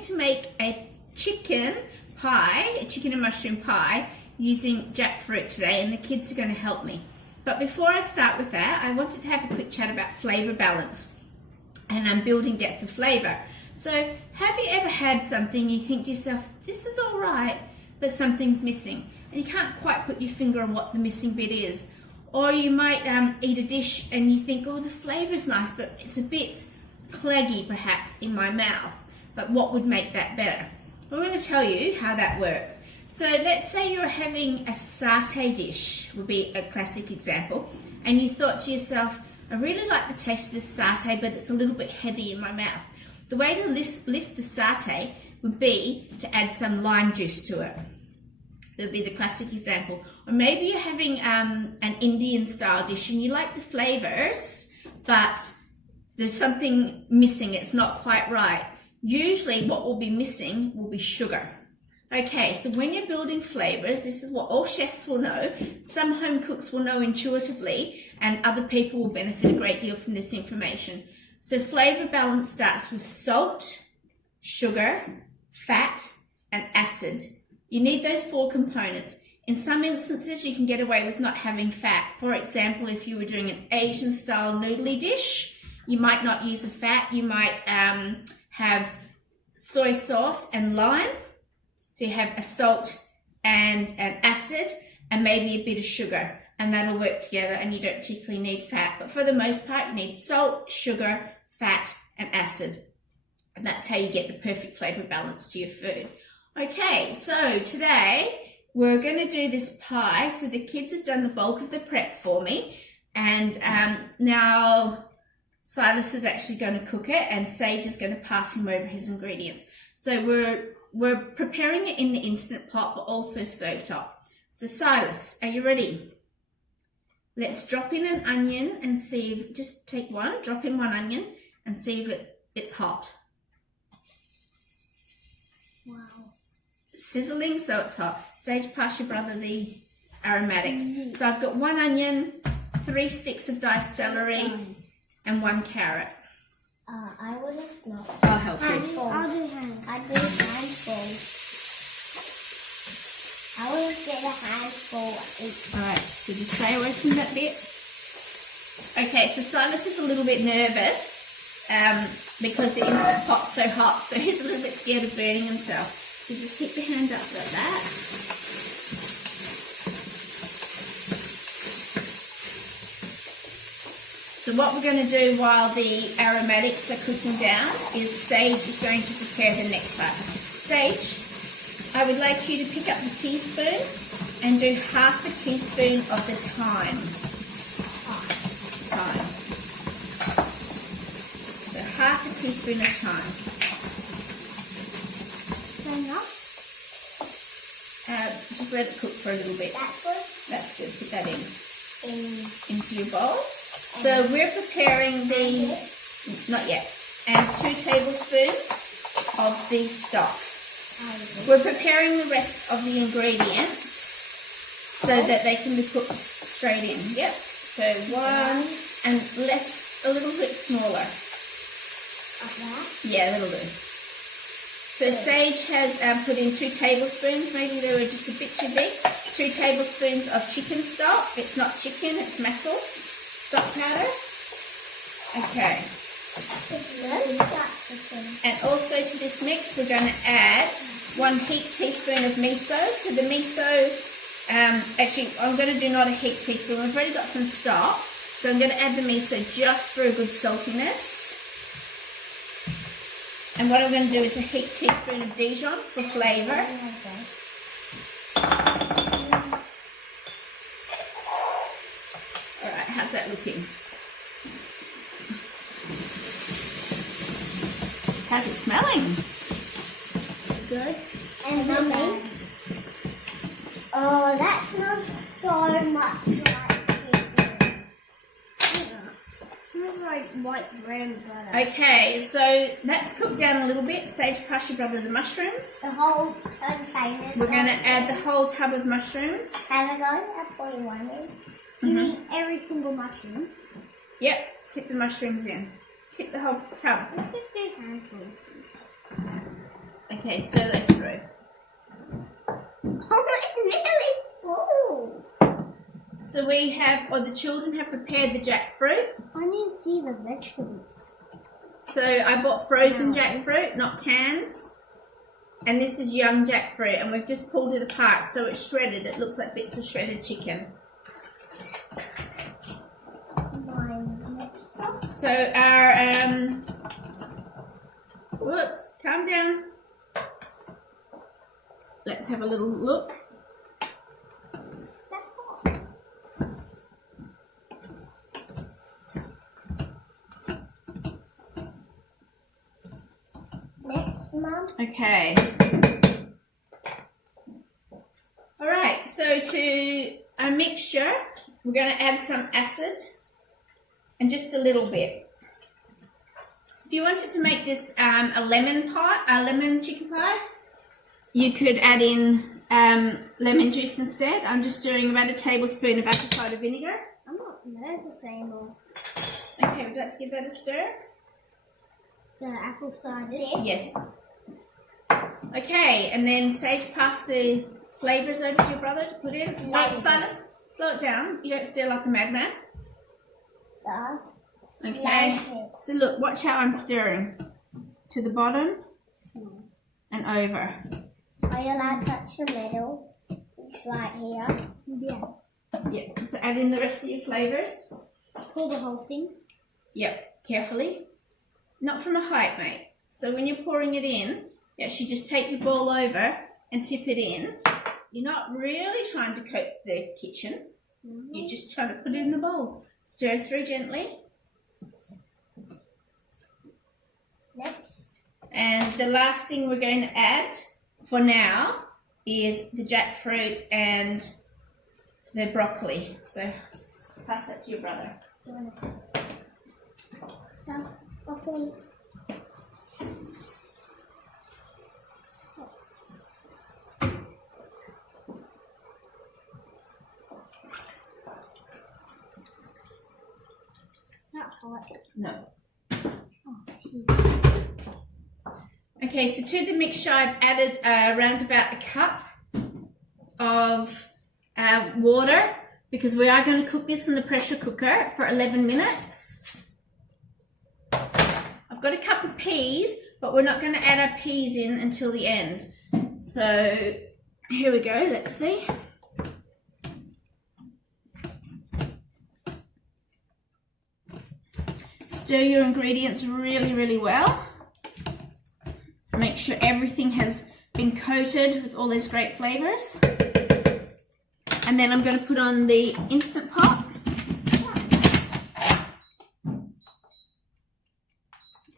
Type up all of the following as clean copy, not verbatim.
going to make a chicken pie, a chicken and mushroom pie, using jackfruit today, and the kids are going to help me. But before I start with that, I wanted to have a quick chat about flavour balance, and I'm building depth of flavour. So have you ever had something you think to yourself, this is all right, but something's missing, and you can't quite put your finger on what the missing bit is? Or you might eat a dish and you think, oh, the flavour's nice, but it's a bit claggy perhaps in my mouth, but what would make that better? I'm going to tell you how that works. So let's say you're having a satay dish, would be a classic example, and you thought to yourself, I really like the taste of this satay, but it's a little bit heavy in my mouth. The way to lift the satay would be to add some lime juice to it. That would be the classic example. Or maybe you're having an Indian style dish and you like the flavours, but there's something missing, it's not quite right. Usually what will be missing will be sugar. Okay, so when you're building flavours, this is what all chefs will know, some home cooks will know intuitively, and other people will benefit a great deal from this information. So flavour balance starts with salt, sugar, fat, and acid. You need those 4 components. In some instances, you can get away with not having fat. For example, if you were doing an Asian style noodly dish, you might not use a fat. You might have soy sauce and lime. So you have a salt and an acid and maybe a bit of sugar, and that'll work together, and you don't particularly need fat. But for the most part, you need salt, sugar, fat, and acid. And that's how you get the perfect flavour balance to your food. Okay, so today we're going to do this pie. So the kids have done the bulk of the prep for me, and now Silas is actually going to cook it, and Sage is going to pass him over his ingredients. So we're preparing it in the Instant Pot, but also stovetop. So Silas, are you ready? Let's drop in an onion and see if, just take one, drop in 1 onion and see if it's hot. Wow. Sizzling, so it's hot. Sage, pass your brother the aromatics. So I've got 1 onion, 3 sticks of diced celery, and 1 carrot. I would have not. I'll help you. I'll do handfuls. I will get a handful each. Alright, so just stay away from that bit. Okay, so Silas is a little bit nervous because the Instant Pot's so hot, so he's a little bit scared of burning himself. So just keep your hand up like that. So what we're going to do while the aromatics are cooking down is Sage is going to prepare the next part. Sage, I would like you to pick up the teaspoon and do half a teaspoon of the thyme. So half a teaspoon of thyme. Enough? Just let it cook for a little bit. That's good. That's good. Put that into your bowl. So we're preparing the, not yet, and 2 tablespoons of the stock. We're preparing the rest of the ingredients so that they can be put straight in. Yep. So 1 and less, a little bit smaller. Like that? Yeah, that'll do. So Sage has put in 2 tablespoons, maybe they were just a bit too big, 2 tablespoons of chicken stock. It's not chicken, it's mackerel stock powder. Okay. And also to this mix, we're going to add 1 heaped teaspoon of miso. So the miso, actually I'm going to do not a heaped teaspoon, we've already got some stock. So I'm going to add the miso just for a good saltiness. And what I'm going to do is a heaped teaspoon of Dijon for flavour. Alright, how's that looking? How's it smelling? Good. And yummy. Oh, that smells so much like chicken. Smells like white bread and butter. Okay, so that's cooked down a little bit. Sage, pass your brother the mushrooms. The whole container. We're going to add the whole tub of mushrooms. Have a go at what you wanted. You need every single mushroom. Yep, tip the mushrooms in. Tip the whole tub. Let's just do handfuls. Okay, stir those through. Oh, it's nearly full. So we have, or the children have prepared the jackfruit. I need to see the vegetables. So I bought frozen jackfruit, not canned. And this is young jackfruit, and we've just pulled it apart so it's shredded. It looks like bits of shredded chicken. So our, whoops, calm down. Let's have a little look. Next, Mum. Okay. All right, so to our mixture, we're going to add some acid and just a little bit. If you wanted to make this a lemon chicken pie, you could add in lemon juice instead. I'm just doing about a tablespoon of apple cider vinegar. I'm not nervous anymore. Okay, would you like to give that a stir? The apple cider? Yes. Okay, and then Sage, pass the flavours over to your brother to put in. Oh, Silas, slow it down. You don't stir like a madman. Okay, so look, watch how I'm stirring. To the bottom and over. Are you allowed to touch the middle? It's right here. Yeah. Yeah, so add in the rest of your flavours. Pour the whole thing. Yep, carefully. Not from a height, mate. So when you're pouring it in, you actually just take your bowl over and tip it in. You're not really trying to coat the kitchen. You're just trying to put it in the bowl. Stir through gently. Next. And the last thing we're going to add for now is the jackfruit and the broccoli. So pass that to your brother. So, okay. Not hot. No. Oh, Okay, so to the mixture I've added around about a cup of water because we are going to cook this in the pressure cooker for 11 minutes. I've got a cup of peas, but we're not going to add our peas in until the end. So here we go, let's see. Stir your ingredients really, really well. Make sure everything has been coated with all those great flavours. And then I'm going to put on the Instant Pot.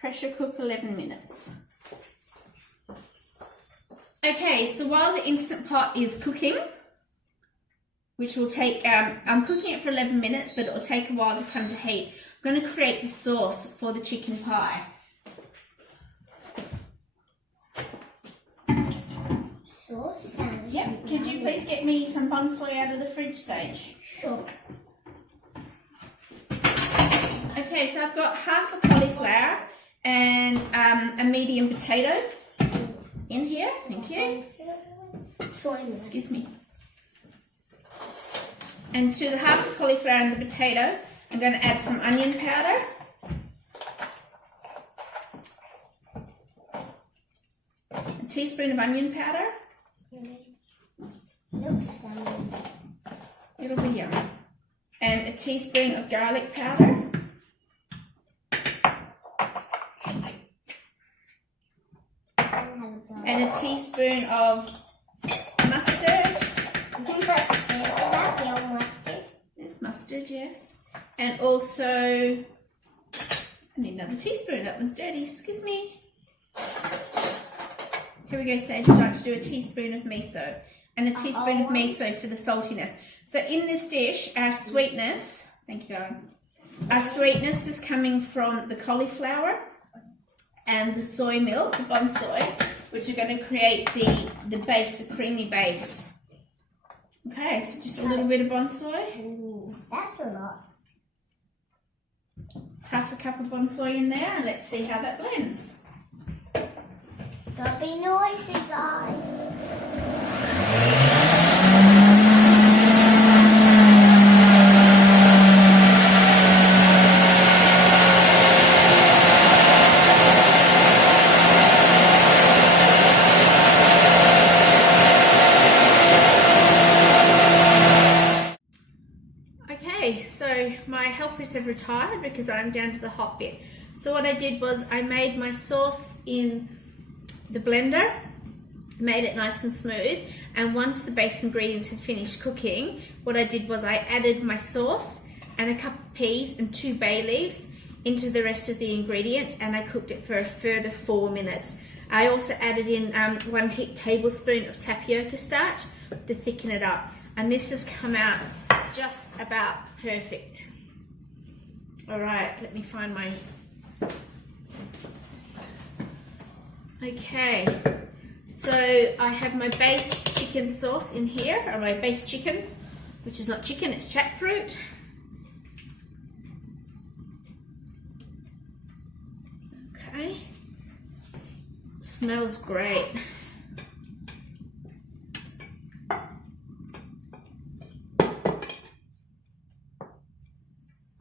Pressure cook 11 minutes. Okay, so while the Instant Pot is cooking, which will take, I'm cooking it for 11 minutes, but it will take a while to come to heat. I'm going to create the sauce for the chicken pie. Yep, could you please get me some bonsai out of the fridge, Sage? Sure. Okay, so I've got half a cauliflower and a medium potato in here. Thank you. Excuse me. And to the half the cauliflower and the potato, I'm going to add some onion powder. A teaspoon of onion powder. Looks yummy. It'll be yummy. And a teaspoon of garlic powder. And a teaspoon of mustard. Mustard. Is that real mustard? There's mustard, yes. And also, I need another teaspoon. That was dirty. Excuse me. Here we go, Sage. Would you like to do a teaspoon of miso? And a teaspoon of miso for the saltiness. So in this dish, our sweetness, thank you, darling. Our sweetness is coming from the cauliflower and the soy milk, the bonsai, which are going to create the base, the creamy base. Okay, so just a little bit of bonsai. Ooh, that's a lot. Half a cup of bonsai in there, and let's see how that blends. Don't be noisy, guys. Okay, so my helpers have retired because I'm down to the hot bit. So what I did was I made my sauce in the blender, made it nice and smooth, and once the base ingredients had finished cooking, what I did was I added my sauce and a cup of peas and 2 bay leaves into the rest of the ingredients, and I cooked it for a further 4 minutes. I also added in 1 tablespoon of tapioca starch to thicken it up, and this has come out just about perfect. All right, let me find my... Okay, so I have my base chicken sauce in here, or my base chicken, which is not chicken, it's jackfruit. Okay, smells great. All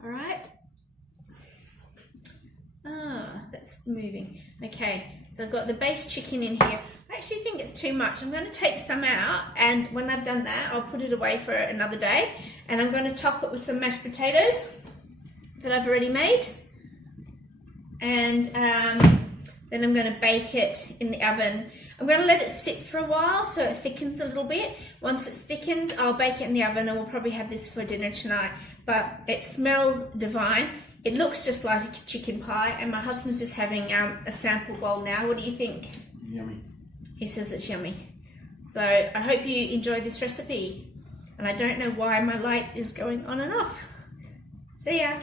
right. That's moving. Okay, so I've got the base chicken in here. I actually think it's too much. I'm going to take some out, and when I've done that, I'll put it away for another day, and I'm going to top it with some mashed potatoes that I've already made, and then I'm going to bake it in the oven. I'm going to let it sit for a while so it thickens a little bit. Once it's thickened, I'll bake it in the oven, and we'll probably have this for dinner tonight. But it smells divine. It looks just like a chicken pie, and my husband's just having a sample bowl now. What do you think? Yummy. He says it's yummy. So I hope you enjoy this recipe. And I don't know why my light is going on and off. See ya.